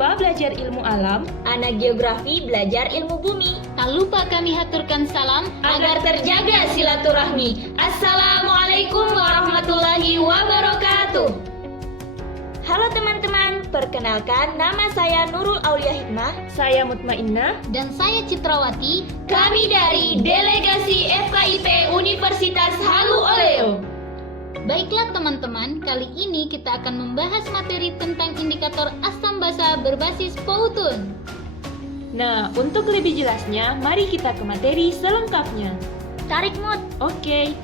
IPA belajar ilmu alam, anak geografi belajar ilmu bumi. Tak lupa kami haturkan salam agar terjaga silaturahmi. Assalamualaikum warahmatullahi wabarakatuh. Halo teman-teman, perkenalkan nama saya Nurul Aulia Hikmah. saya Mutmainnah. dan saya Citrawati. Kami dari Delegasi FKIP Universitas Halu Oleo. Baiklah teman-teman, kali ini kita akan membahas materi tentang indikator asam basa berbasis Powtoon. Nah, untuk lebih jelasnya, mari kita ke materi selengkapnya. Tarik Mut. Oke.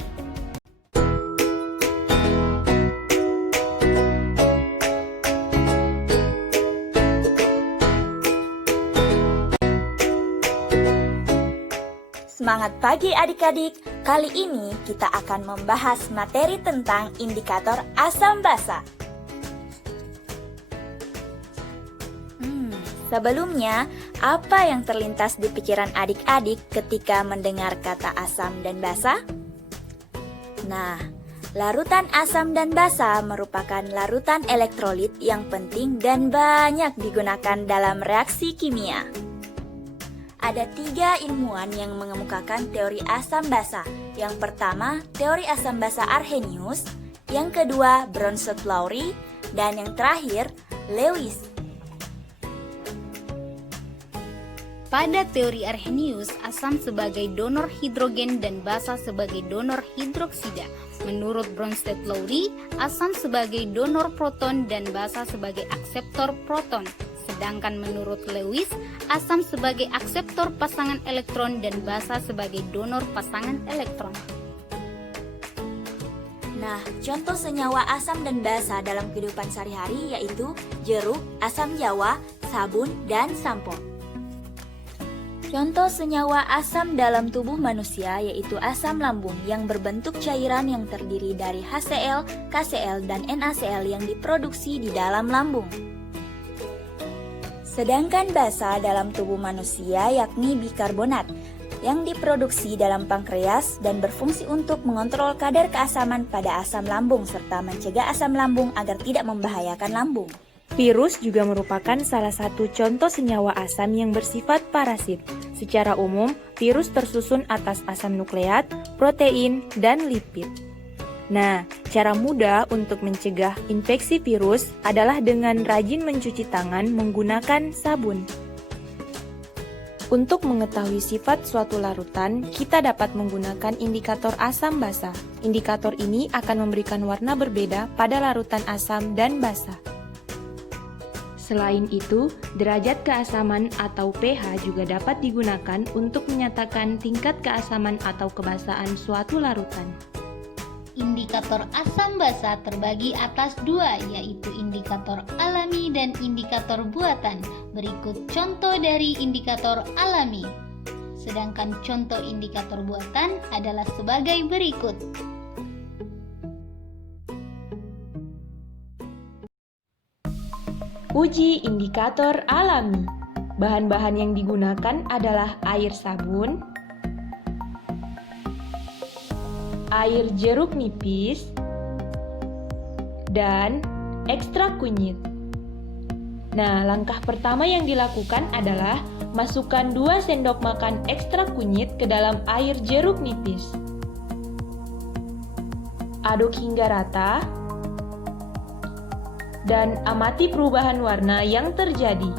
Semangat pagi adik-adik, kali ini kita akan membahas materi tentang indikator asam basa. Sebelumnya, apa yang terlintas di pikiran adik-adik ketika mendengar kata asam dan basa? Nah, larutan asam dan basa merupakan larutan elektrolit yang penting dan banyak digunakan dalam reaksi kimia. Ada 3 ilmuwan yang mengemukakan teori asam basa. Yang pertama, teori asam basa Arrhenius, yang kedua, Brownstedt-Lowry, dan yang terakhir, Lewis. Pada teori Arrhenius, asam sebagai donor hidrogen dan basa sebagai donor hidroksida. Menurut Brownstedt-Lowry, asam sebagai donor proton dan basa sebagai akseptor proton. Sedangkan menurut Lewis, asam sebagai akseptor pasangan elektron dan basa sebagai donor pasangan elektron. Nah, contoh senyawa asam dan basa dalam kehidupan sehari-hari yaitu jeruk, asam jawa, sabun, dan sampo. Contoh senyawa asam dalam tubuh manusia yaitu asam lambung yang berbentuk cairan yang terdiri dari HCl, KCl, dan NaCl yang diproduksi di dalam lambung. Sedangkan basa dalam tubuh manusia yakni bikarbonat yang diproduksi dalam pankreas dan berfungsi untuk mengontrol kadar keasaman pada asam lambung serta mencegah asam lambung agar tidak membahayakan lambung. Virus juga merupakan salah satu contoh senyawa asam yang bersifat parasit. Secara umum, virus tersusun atas asam nukleat, protein, dan lipid. Nah, cara mudah untuk mencegah infeksi virus adalah dengan rajin mencuci tangan menggunakan sabun. Untuk mengetahui sifat suatu larutan, kita dapat menggunakan indikator asam basa. Indikator ini akan memberikan warna berbeda pada larutan asam dan basa. Selain itu, derajat keasaman atau pH juga dapat digunakan untuk menyatakan tingkat keasaman atau kebasaan suatu larutan. Indikator asam basa terbagi atas 2, yaitu indikator alami dan indikator buatan. Berikut contoh dari indikator alami. Sedangkan contoh indikator buatan adalah sebagai berikut. Uji indikator alami. Bahan-bahan yang digunakan adalah air sabun, air jeruk nipis, dan ekstrak kunyit. Nah, langkah pertama yang dilakukan adalah masukkan 2 sendok makan ekstrak kunyit ke dalam air jeruk nipis. Aduk hingga rata dan amati perubahan warna yang terjadi.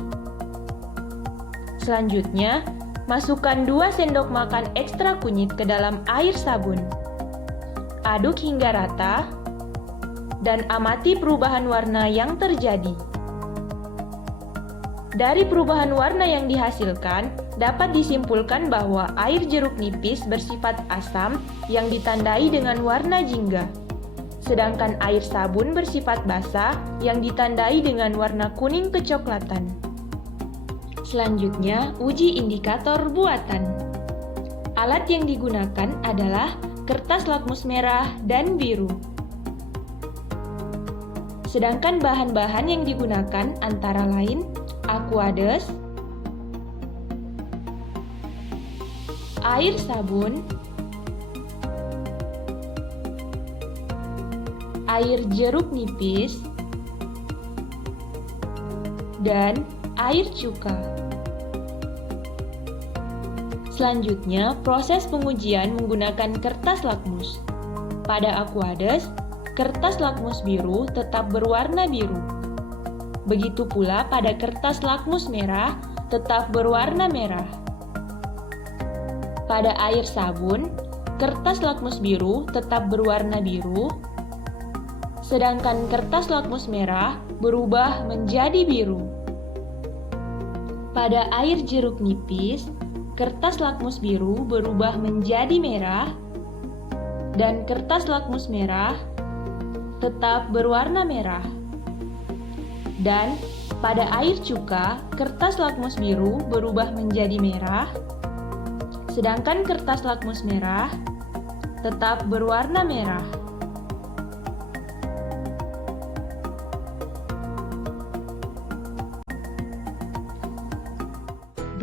Selanjutnya, masukkan 2 sendok makan ekstrak kunyit ke dalam air sabun. Aduk hingga rata dan amati perubahan warna yang terjadi. Dari perubahan warna yang dihasilkan, dapat disimpulkan bahwa air jeruk nipis bersifat asam yang ditandai dengan warna jingga. Sedangkan air sabun bersifat basa yang ditandai dengan warna kuning kecoklatan. Selanjutnya, uji indikator buatan. Alat yang digunakan adalah kertas lakmus merah dan biru. Sedangkan bahan-bahan yang digunakan antara lain aqueous, air sabun, air jeruk nipis, dan air cuka. Selanjutnya, proses pengujian menggunakan kertas lakmus. Pada Aquades, kertas lakmus biru tetap berwarna biru. Begitu pula pada kertas lakmus merah tetap berwarna merah. Pada air sabun, kertas lakmus biru tetap berwarna biru, sedangkan kertas lakmus merah berubah menjadi biru. Pada air jeruk nipis, kertas lakmus biru berubah menjadi merah, dan kertas lakmus merah tetap berwarna merah. Dan pada air cuka, kertas lakmus biru berubah menjadi merah, sedangkan kertas lakmus merah tetap berwarna merah.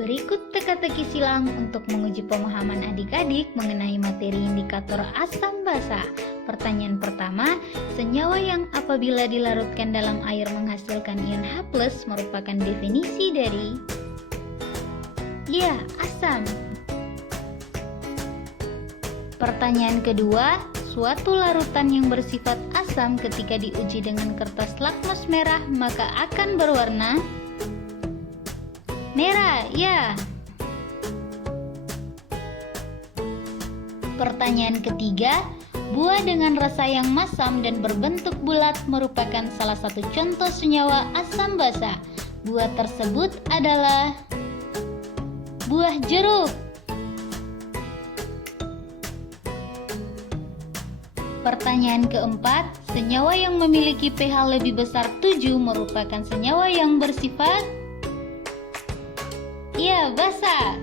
Berikut teka-teki silang untuk menguji pemahaman adik-adik mengenai materi indikator asam basa. Pertanyaan pertama, senyawa yang apabila dilarutkan dalam air menghasilkan ion H+ merupakan definisi dari asam. Pertanyaan kedua, suatu larutan yang bersifat asam ketika diuji dengan kertas lakmus merah maka akan berwarna merah, Pertanyaan ketiga, buah dengan rasa yang masam dan berbentuk bulat merupakan salah satu contoh senyawa asam basa. Buah tersebut adalah buah jeruk. Pertanyaan keempat, senyawa yang memiliki pH lebih besar 7 merupakan senyawa yang bersifat basa.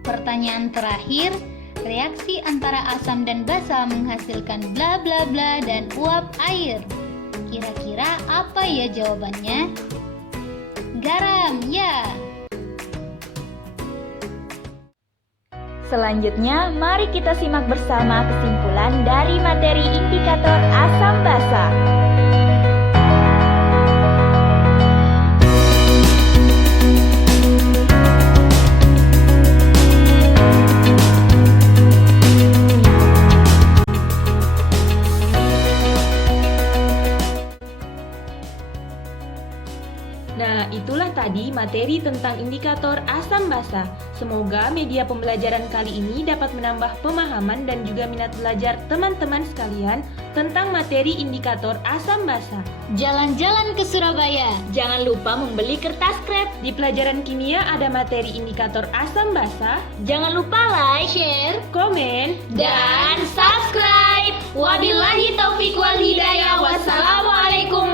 Pertanyaan terakhir, reaksi antara asam dan basa menghasilkan bla bla bla dan uap air. Kira-kira apa ya jawabannya? Garam, Selanjutnya, mari kita simak bersama kesimpulan dari materi indikator asam basa. Nah, itulah tadi materi tentang indikator asam basa. Semoga media pembelajaran kali ini dapat menambah pemahaman dan juga minat belajar teman-teman sekalian tentang materi indikator asam basa. Jalan-jalan ke Surabaya. Jangan lupa membeli kertas krep. Di pelajaran kimia ada materi indikator asam basa. Jangan lupa like, share, Komen, dan subscribe. Wabillahi taufiq wal hidayah. Wassalamualaikum